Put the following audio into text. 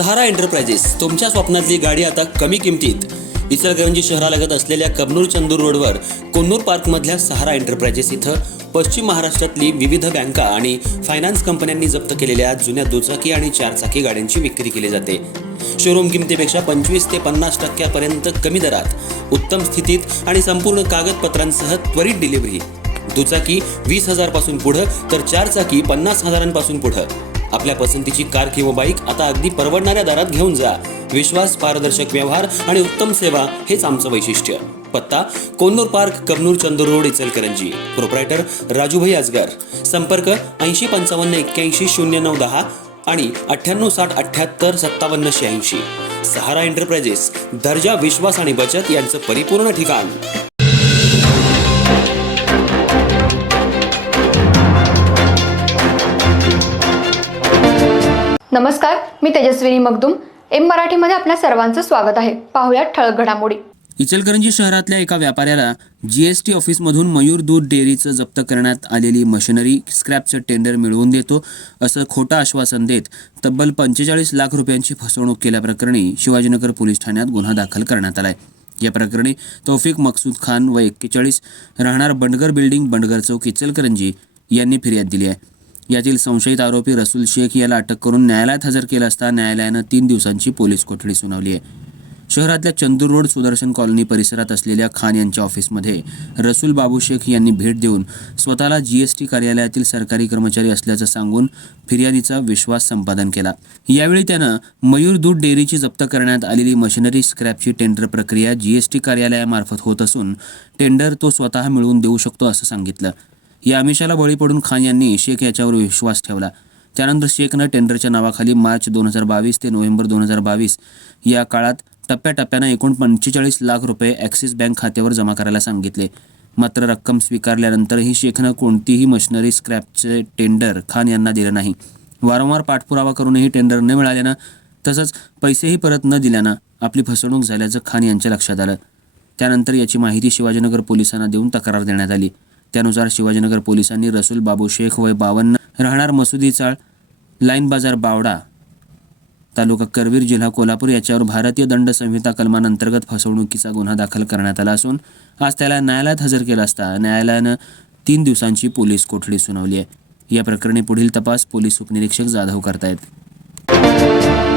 सहारा enterprises तुमच्या स्वप्नातली गाडी आता कमी किमतीत. इचलकरंजी शहरालगत असलेल्या कबनूर चंदूर रोडवर कोन्नूर पार्कमधल्या सहारा एंटरप्राइजेस इथं पश्चिम महाराष्ट्रातली विविध बँका आणि फायनान्स कंपन्यांनी जप्त केलेल्या जुन्या दुचाकी आणि चारचाकी गाड्यांची विक्री केली जाते. शोरूम किमतीपेक्षा 25 ते 50% कमी दरात, उत्तम स्थितीत आणि संपूर्ण कागदपत्रांसह त्वरित डिलिव्हरी. दुचाकी 20,000 पासून पुढं तर चारचाकी 50,000 पासून पुढं. आपल्या पसंतीची कार किंवा बाईक आता अगदी परवडणाऱ्या दरात घेऊन जा. विश्वास, पारदर्शक व्यवहार आणि उत्तम सेवा हेच आमचं वैशिष्ट्य. पत्ता Konnur park, Kabnur Chandur road, Ichalkaranji. Proprietor Rajubhai Ajgar. संपर्क 8055810910 आणि 9860785786. सहारा एंटरप्राइजेस, दर्जा, विश्वास आणि बचत यांचं परिपूर्ण ठिकाण. नमस्कार, मी तेजस्विनी मगदूम. एम मराठीमध्ये आपल्या सर्वांचं स्वागत आहे. पाहूयात ठळक घडामोडी. इचलकरंजी शहरातल्या एका व्यापाऱ्याला जीएसटी ऑफिसमधून मयूर दूध डेअरीचं जप्त करण्यात आलेली मशिनरी स्क्रॅपचं टेंडर मिळवून देतो असं खोटं आश्वासन देत तब्बल 45 लाख रुपयांची फसवणूक केल्याप्रकरणी शिवाजीनगर पोलीस ठाण्यात गुन्हा दाखल करण्यात आलाय. या प्रकरणी तौफिक मकसूद खान वय 41 राहणार बंडगर बिल्डिंग, बंडगर चौक, इचलकरंजी यांनी फिर्याद दिली आहे. यातील संशयित आरोपी रसूल शेख याला अटक करून न्यायालयात हजर केलं असता न्यायालयानं 3 दिवसांची पोलीस कोठडी सुनावली आहे. शहरातल्या चंदूर रोड सुदर्शन कॉलनी परिसरात असलेल्या खान यांच्या ऑफिसमध्ये रसूल बाबू शेख यांनी भेट देऊन स्वतःला जीएसटी कार्यालयातील सरकारी कर्मचारी असल्याचं सांगून फिर्यादीचा विश्वास संपादन केला. यावेळी त्यानं मयूर दूध डेअरीची जप्त करण्यात आलेली मशिनरी स्क्रॅपची टेंडर प्रक्रिया जीएसटी कार्यालयामार्फत होत असून टेंडर तो स्वतः मिळवून देऊ शकतो असं सांगितलं. या आमिषाला बळी पडून खान यांनी शेख याच्यावर विश्वास ठेवला. त्यानंतर शेखनं टेंडरच्या नावाखाली मार्च 2022 ते नोव्हेंबर 2022 या काळात टप्प्याटप्प्यानं एकूण 45 लाख रुपये ॲक्सिस बँक खात्यावर जमा करायला सांगितले. मात्र रक्कम स्वीकारल्यानंतरही शेखनं कोणतीही मशिनरी स्क्रॅपचे टेंडर खान यांना दिलं नाही. वारंवार पाठपुरावा करूनही टेंडर न मिळाल्यानं तसंच पैसेही परत न दिल्यानं आपली फसवणूक झाल्याचं खान यांच्या लक्षात आलं. त्यानंतर याची माहिती शिवाजीनगर पोलिसांना देऊन तक्रार देण्यात आली. त्यानुसार शिवाजीनगर पोलिसांनी रसूल बाबू शेख वय 52 राहणार मसुदी चाळ, लाईन बाजार, बावडा, तालुका करवीर, जिल्हा कोल्हापूर याच्यावर भारतीय दंड संहिता कलमांतर्गत फसवणुकीचा गुन्हा दाखल करण्यात आला असून आज त्याला न्यायालयात हजर केला असता न्यायालयानं 3 दिवसांची पोलीस कोठडी सुनावली आहे. या प्रकरणी पुढील तपास पोलीस उपनिरीक्षक जाधव करतायत.